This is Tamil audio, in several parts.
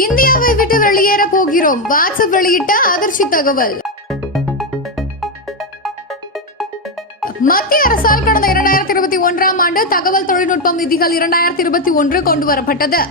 இந்தியாவை விட்டு வெளியேற போகிறோம். வாட்ஸ்அப் வெளியிட்ட அதிர்ச்சி தகவல். மத்திய அரசால் கடந்த 2021ஆம் ஆண்டு தகவல் தொழில்நுட்பம் விதிகள் 2021 கொண்டு வரப்பட்டது.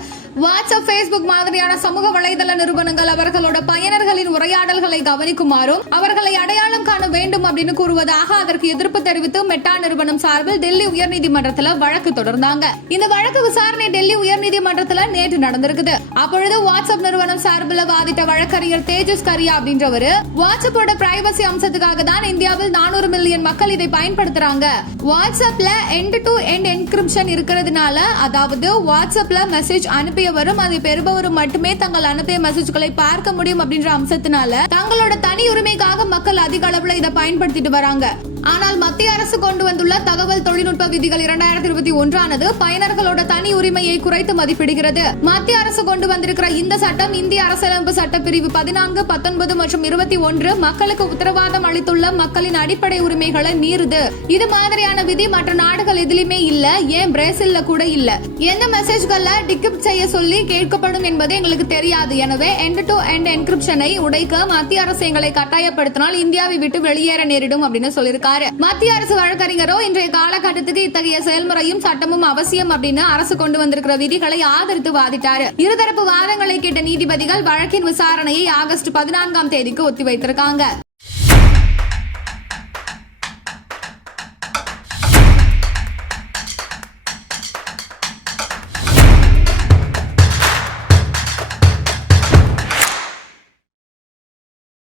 வாட்ஸ்அப், பேஸ்புக் மாதிரியான சமூக வலைதள நிறுவனங்கள் அவர்களோட பயனர்களின் உரையாடல்களை கவனிக்குமாறும் அவர்களை அடையாளம் காண வேண்டும் அப்படின்னு கூறுவதாக அதற்கு எதிர்ப்பு தெரிவித்து மெட்டா நிறுவனம் சார்பில் டெல்லி உயர்நீதிமன்றத்தில் வழக்கு தொடர்ந்தாங்க. இந்த வழக்கு விசாரணை டெல்லி உயர்நீதிமன்றத்தில் நேற்று நடந்திருக்குது. அப்பொழுது வாட்ஸ்அப் நிறுவனம் சார்பில் வாதிட்ட வழக்கறிஞர் தேஜஸ் கரியா அப்படின்றவரு, வாட்ஸ்அப்போட பிரைவசி அம்சத்துக்காக தான் இந்தியாவில் 400 மில்லியன் மக்கள் இதை பயன்படுத்துறாங்க. வாட்ஸ்அப்ல எண்ட் டு எண்ட் என்கிரிப்ஷன் இருக்கிறதுனால, அதாவது வாட்ஸ்அப்ல மெசேஜ் அனுப்பியவரும் அதை பெறுபவரும் மட்டுமே தங்கள் அனுப்பிய மெசேஜ்களை பார்க்க முடியும் அப்படின்ற அம்சத்தினால தங்களோட தனி உரிமைக்காக மக்கள் அதிக அளவுல இதை பயன்படுத்திட்டு வராங்க. ஆனால் மத்திய அரசு கொண்டு வந்துள்ள தகவல் தொழில்நுட்ப விதிகள் 2021 பயனர்களோட தனி உரிமையை குறைத்து மதிப்பிடுகிறது. மத்திய அரசு கொண்டு வந்திருக்கிற இந்த சட்டம் இந்திய அரசியலமைப்பு சட்ட பிரிவு 14, 19 மற்றும் 21 மக்களுக்கு உத்தரவாதம் அளித்துள்ள மக்களின் அடிப்படை உரிமைகளை மீறுது. இது மாதிரியான விதி மற்ற நாடுகள் எதிலுமே இல்ல, ஏன் பிரேசில்ல கூட இல்ல. எந்த மெசேஜ்களை டிகிரிப்ட் செய்ய சொல்லி கேட்கப்படும் என்பது எங்களுக்கு தெரியாது. எனவே எண்ட் டு எண்ட் என்கிரிப்ஷனை உடைக்க மத்திய அரசு எங்களை கட்டாயப்படுத்தினால் இந்தியாவை விட்டு வெளியேற நேரிடும் அப்படின்னு சொல்லியிருக்காரு. மத்திய அரசு வழக்கறிஞரோ இன்றைய காலகட்டத்துக்கு இத்தகைய செயல்முறையும் சட்டமும் அவசியம் அப்படின்னு அரசு கொண்டு வந்திருக்கிற விதிகளை ஆதரித்து வாதிட்டாரு. இருதரப்பு வாதங்களை கேட்ட நீதிபதிகள் வழக்கின் விசாரணையை ஆகஸ்ட் 14ஆம் தேதிக்கு ஒத்திவைத்திருக்காங்க.